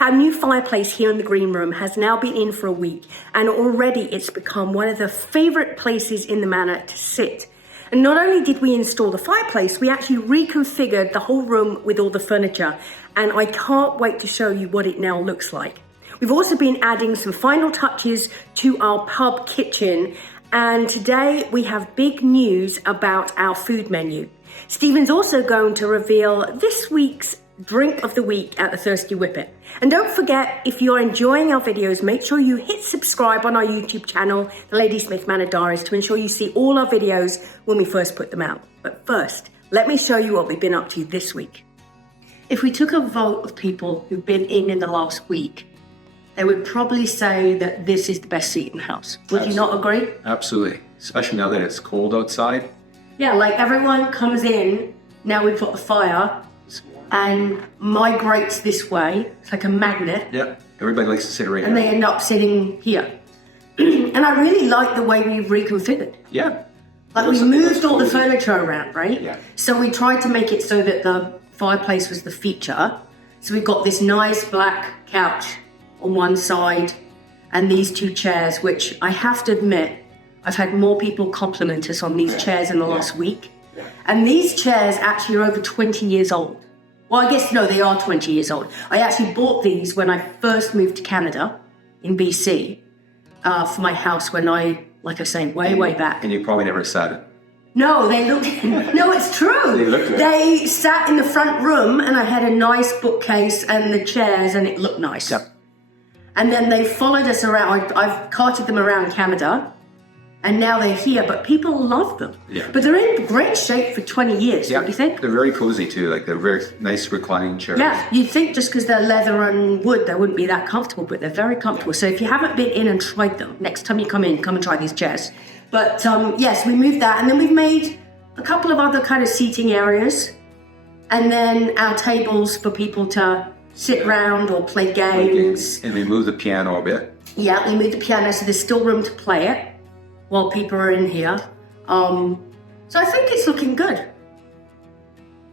Our new fireplace here in the green room has now been in for a week, and already it's become one of the favorite places in the manor to sit. And not only did we install the fireplace, we actually reconfigured the whole room with all the furniture, and I can't wait to show you what it now looks like. We've also been adding some final touches to our pub kitchen, and today we have big news about our food menu. Stephen's also going to reveal this week's drink of the week at the Thirsty Whippet. And don't forget, if you're enjoying our videos, make sure you hit subscribe on our YouTube channel, The Ladysmith Manor Diaries, to ensure you see all our videos when we first put them out. But first, let me show you what we've been up to this week. If we took a vote of people who've been in the last week, they would probably say that this is the best seat in the house. Would you not agree? Absolutely, especially now that it's cold outside. Yeah, like everyone comes in, now we've got the fire, and migrates this way. It's like a magnet. Yeah, everybody likes to sit right and here. They end up sitting here. And I really like the way we've reconfigured. Yeah. Like we moved all the furniture around, right? Yeah. So we tried to make it so that the fireplace was the feature. So we've got this nice black couch on one side and these two chairs, which I have to admit, I've had more people compliment us on these chairs in the last week. And these chairs actually are over 20 years old. Well, I guess, no, they are 20 years old. I actually bought these when I first moved to Canada in BC for my house when I, like I was saying, way back. And you probably never sat it. No, they looked, no, it's true. They sat in the front room and I had a nice bookcase and the chairs and it looked nice. Yep. And then they followed us around. I've carted them around Canada. And now they're here, but people love them. Yeah. But they're in great shape for 20 years, don't you think? They're very cozy too, like they're very nice reclining chairs. Yeah, you'd think just because they're leather and wood, they wouldn't be that comfortable, but they're very comfortable. So if you haven't been in and tried them, next time you come in, come and try these chairs. But yes, we moved that, and then we've made a couple of other kind of seating areas, and then our tables for people to sit around or play games. And we moved the piano a bit. Yeah, we moved the piano, so there's still room to play it while people are in here. So I think it's looking good.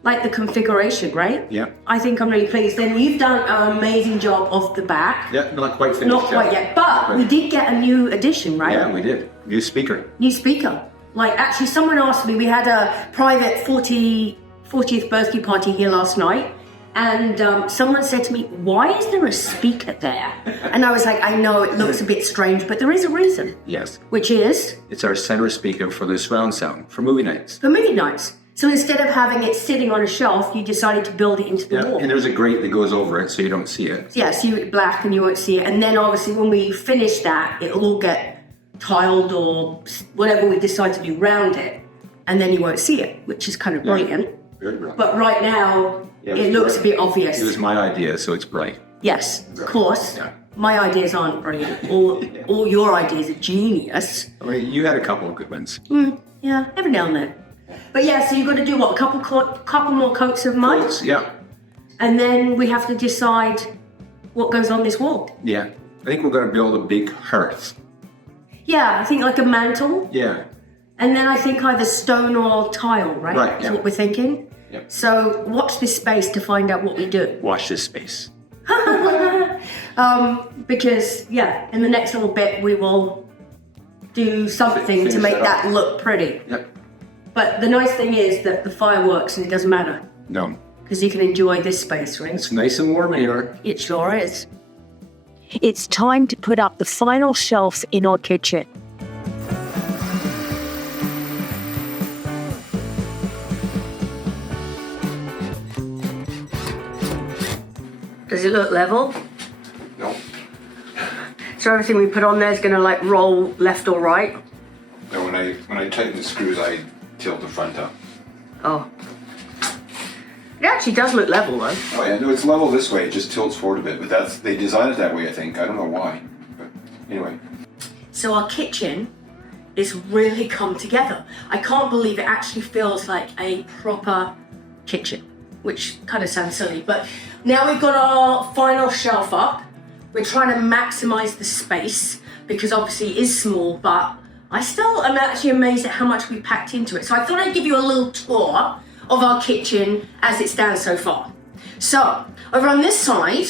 Like the configuration, right? Yeah. I think I'm really pleased. Then you've done an amazing job of the back. Yeah, not quite finished. Not quite yet, but we did get a new addition, right? Yeah, we did. New speaker. New speaker. Like actually someone asked me, we had a private 40th birthday party here last night. And someone said to me, why is there a speaker there? And I was like, I know it looks a bit strange, but there is a reason. Yes. Which is? It's our center speaker for the surround sound, for movie nights. For movie nights. So instead of having it sitting on a shelf, you decided to build it into the wall. And there's a grate that goes over it so you don't see it. Yeah, so you're black and you won't see it. And then obviously when we finish that, it'll all get tiled or whatever we decide to do around it. And then you won't see it, which is kind of brilliant. Very brilliant. But right now, it looks a bit obvious. It was my idea, so it's bright. Yes, of course. Yeah. My ideas aren't brilliant. All your ideas are genius. I mean, you had a couple of good ones. Yeah, every now and then. But yeah, so you've got to do what? A couple more coats of mud? Yeah. And then we have to decide what goes on this wall. Yeah. I think we're going to build a big hearth. Yeah, I think like a mantle. Yeah. And then I think either stone or tile, right? Right, Is yeah. what we're thinking. Yeah. So watch this space to find out what we do. Watch this space. Because, yeah, in the next little bit we will do something to make that look pretty. Yep. But the nice thing is that the fire works and it doesn't matter. No. Because you can enjoy this space, right? It's nice and warm here. It sure is. It's time to put up the final shelves in our kitchen. Does it look level? No. So everything we put on there is going to like roll left or right? No, when I tighten the screws, I tilt the front up. Oh. It actually does look level though. Oh yeah, no, it's level this way. It just tilts forward a bit, but they designed it that way, I think. I don't know why, but anyway. So our kitchen is really come together. I can't believe it actually feels like a proper kitchen, which kind of sounds silly, but now we've got our final shelf up. We're trying to maximize the space because obviously it is small, but I still am actually amazed at how much we packed into it. So I thought I'd give you a little tour of our kitchen as it stands so far. So over on this side,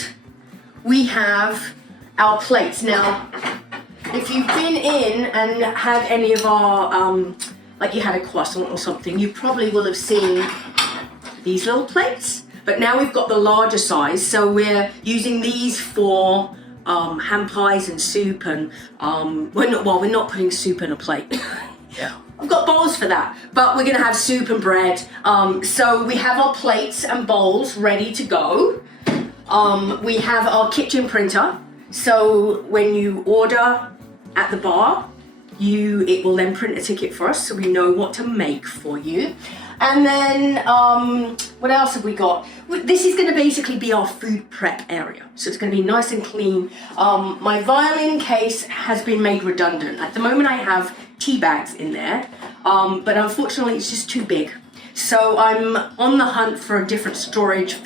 we have our plates. Now, if you've been in and had any of our, like you had a croissant or something, you probably will have seen these little plates. But now we've got the larger size, so we're using these for ham pies and soup, and we're not putting soup in a plate. Yeah. I've got bowls for that, but we're gonna have soup and bread. So we have our plates and bowls ready to go. We have our kitchen printer, so when you order at the bar, it will then print a ticket for us, so we know what to make for you. And then, what else have we got? This is going to basically be our food prep area. So it's going to be nice and clean. My violin case has been made redundant. At the moment I have tea bags in there, but unfortunately it's just too big. So I'm on the hunt for a different storage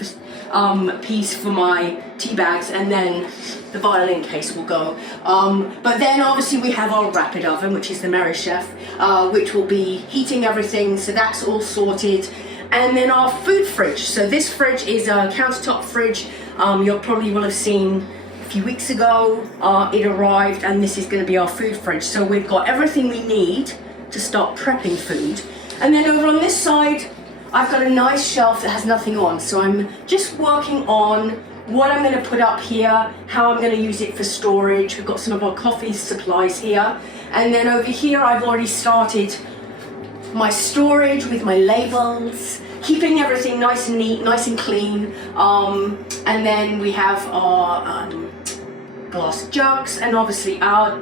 piece for my tea bags, and then the violin case will go. But then obviously we have our rapid oven, which is the Merry Chef, which will be heating everything, so that's all sorted. And then our food fridge. So this fridge is a countertop fridge. You probably will have seen a few weeks ago, it arrived, and this is going to be our food fridge. So we've got everything we need to start prepping food. And then over on this side, I've got a nice shelf that has nothing on. So I'm just working on what I'm going to put up here, how I'm going to use it for storage. We've got some of our coffee supplies here. And then over here, I've already started my storage with my labels, keeping everything nice and neat, nice and clean. And then we have our glass jugs and obviously our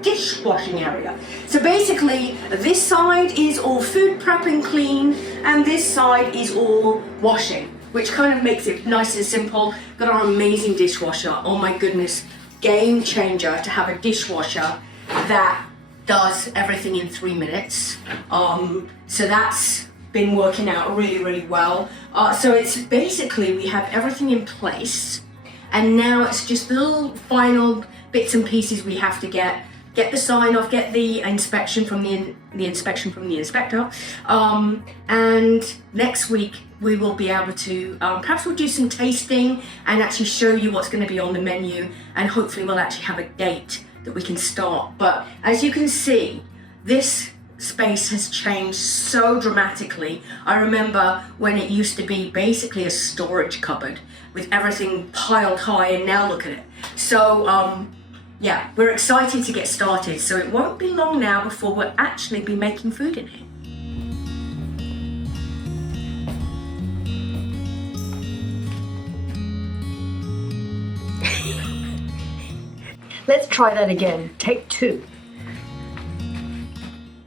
dishwashing area. So basically, this side is all food prep and clean, and this side is all washing, which kind of makes it nice and simple. Got our amazing dishwasher. Oh my goodness, game changer to have a dishwasher that does everything in 3 minutes. So that's been working out really, really well. So it's basically, we have everything in place, and now it's just the little final bits and pieces we have to get the sign off, get the inspection from the inspection from the inspector, and next week we will be able to perhaps we'll do some tasting and actually show you what's going to be on the menu, and hopefully we'll actually have a date that we can start. But as you can see, this space has changed so dramatically. I remember when it used to be basically a storage cupboard with everything piled high, and now look at it. So yeah, we're excited to get started. So it won't be long now before we'll actually be making food in here. Let's try that again. Take 2.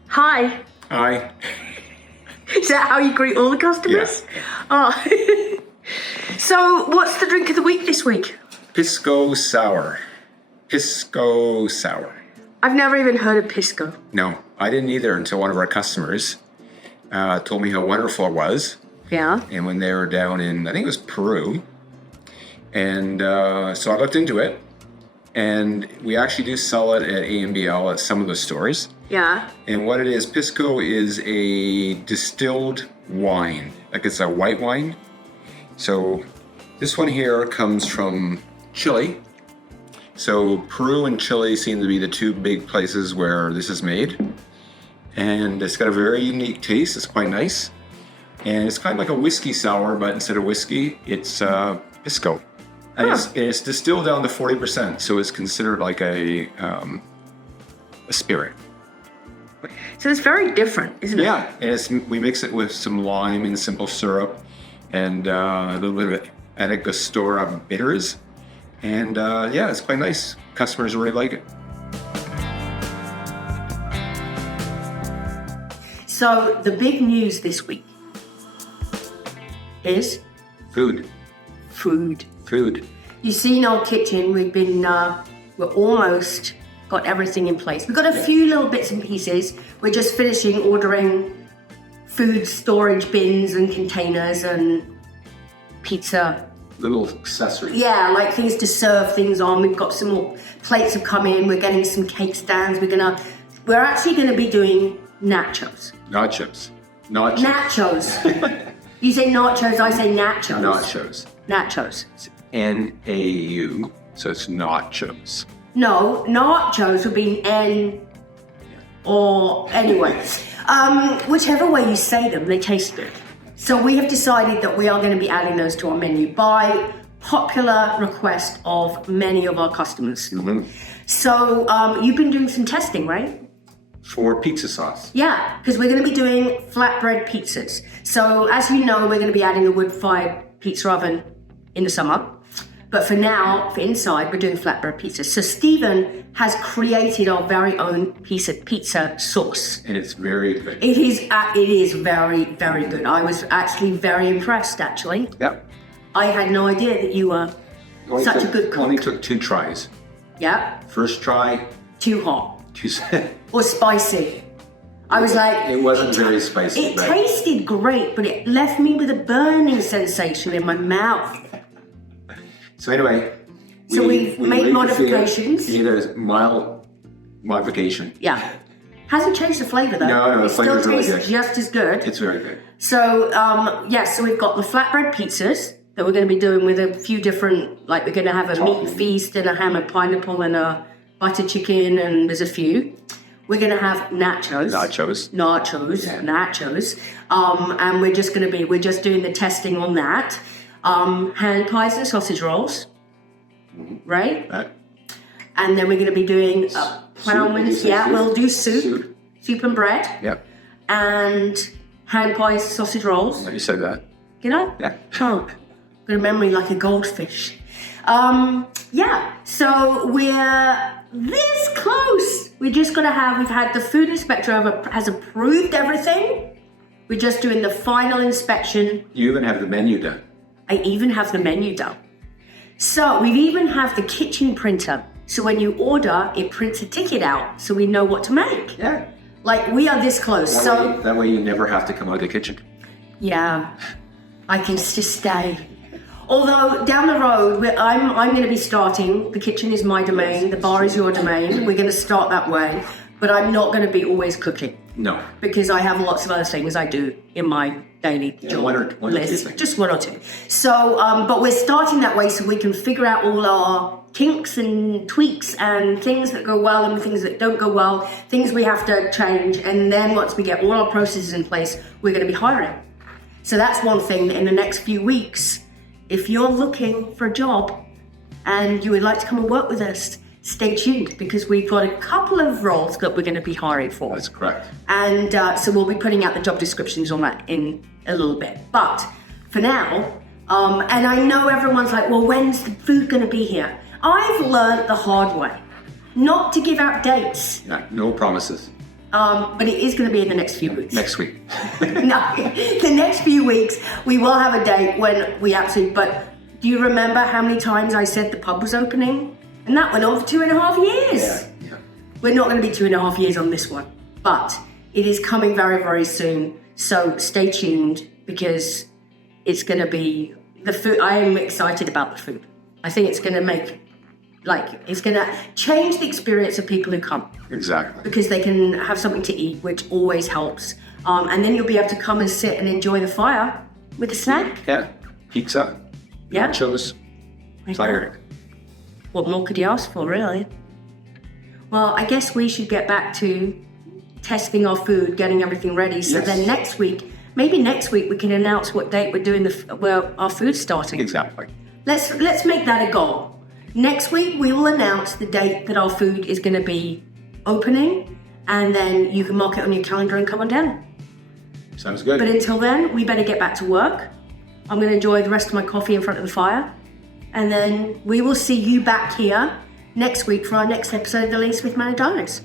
Hi. Hi. Is that how you greet all the customers? Yeah. Oh. So what's the drink of the week this week? Pisco Sour. Pisco Sour. I've never even heard of Pisco. No, I didn't either until one of our customers told me how wonderful it was. Yeah. And when they were down in, I think it was Peru. And so I looked into it. And we actually do sell it at AMBL at some of the stores. Yeah. And what it is, Pisco is a distilled wine. Like it's a white wine. So this one here comes from Chile. So Peru and Chile seem to be the 2 big places where this is made. And it's got a very unique taste. It's quite nice. And it's kind of like a whiskey sour, but instead of whiskey, it's Pisco. And it's distilled down to 40%, so it's considered like a spirit. So it's very different, isn't it? Yeah, and we mix it with some lime and simple syrup and a little bit of Angostura bitters. And yeah, it's quite nice. Customers really like it. So the big news this week is Food. You see in our kitchen, we've been, we're almost got everything in place. We've got a few little bits and pieces. We're just finishing ordering food storage bins and containers and pizza. Little accessories. Yeah, like things to serve things on. We've got some more plates have come in. We're getting some cake stands. We're actually gonna be doing nachos. Nachos. You say nachos, I say nachos. Nachos. Nachos. N-A-U, so it's nachos. No, nachos would be N or anyway. Whichever way you say them, they taste good. So we have decided that we are going to be adding those to our menu by popular request of many of our customers. Mm-hmm. So you've been doing some testing, right? For pizza sauce. Yeah, because we're going to be doing flatbread pizzas. So as you know, we're going to be adding a wood-fired pizza oven in the summer. But for now, for inside, we're doing flatbread pizzas. So Stephen has created our very own pizza sauce. And it's very good. It is very, very good. I was actually very impressed, actually. Yep. I had no idea that you were such a good cook. Only took 2 tries. Yeah. First try, Too hot. too Or spicy. I was like... It wasn't very spicy. It tasted great, but it left me with a burning sensation in my mouth. So anyway, So we've made modifications. Either mild modification. Yeah. Hasn't changed the flavour though. No, the flavor's really It still tastes good. just as good. It's very good. So, so we've got the flatbread pizzas that we're going to be doing with a few different, like we're going to have a meat feast and a ham and pineapple and a butter chicken and there's a few. We're going to have nachos. Nachos. And we're just doing the testing on that. Hand pies and sausage rolls, right? And then we're going to be doing plowmans. Yeah, we'll do soup and bread. Yep. And hand pies, sausage rolls. You said that. You know? Yeah. Oh, got a memory like a goldfish. So we're this close. We've had the food inspector has approved everything. We're just doing the final inspection. You even have the menu done. I even have the menu done. So we even have the kitchen printer. So when you order, it prints a ticket out so we know what to make. Yeah. Like we are this close. That way you never have to come out of the kitchen. Yeah, I can just stay. Although down the road, I'm going to be starting. The kitchen is my domain. The bar is your domain. We're going to start that way. But I'm not going to be always cooking. No. Because I have lots of other things I do in my daily job one or list. two. Just 1 or 2. So, but we're starting that way so we can figure out all our kinks and tweaks and things that go well and things that don't go well, things we have to change. And then once we get all our processes in place, we're going to be hiring. So that's one thing that in the next few weeks, if you're looking for a job and you would like to come and work with us, stay tuned because we've got a couple of roles that we're going to be hiring for. That's correct. And so we'll be putting out the job descriptions on that in a little bit. But for now, and I know everyone's like, well, when's the food going to be here? I've learned the hard way not to give out dates. Yeah, no promises. But it is going to be in the next few weeks. Next week. No, the next few weeks, we will have a date when we absolutely, but do you remember how many times I said the pub was opening? And that went on for 2.5 years. Yeah. We're not going to be 2.5 years on this one, but it is coming very, very soon. So stay tuned because it's going to be the food. I am excited about the food. I think it's going to it's going to change the experience of people who come. Exactly. Because they can have something to eat, which always helps. And then you'll be able to come and sit and enjoy the fire with a snack. Yeah. Pizza. Yeah. Nachos. Fire. What more could you ask for, really? Well, I guess we should get back to testing our food, getting everything ready. So then maybe next week we can announce what date we're doing our food's starting. Exactly. Let's make that a goal. Next week we will announce the date that our food is going to be opening, and then you can mark it on your calendar and come on down. Sounds good. But until then, we better get back to work. I'm going to enjoy the rest of my coffee in front of the fire. And then we will see you back here next week for our next episode of The Least with Manor Diaries.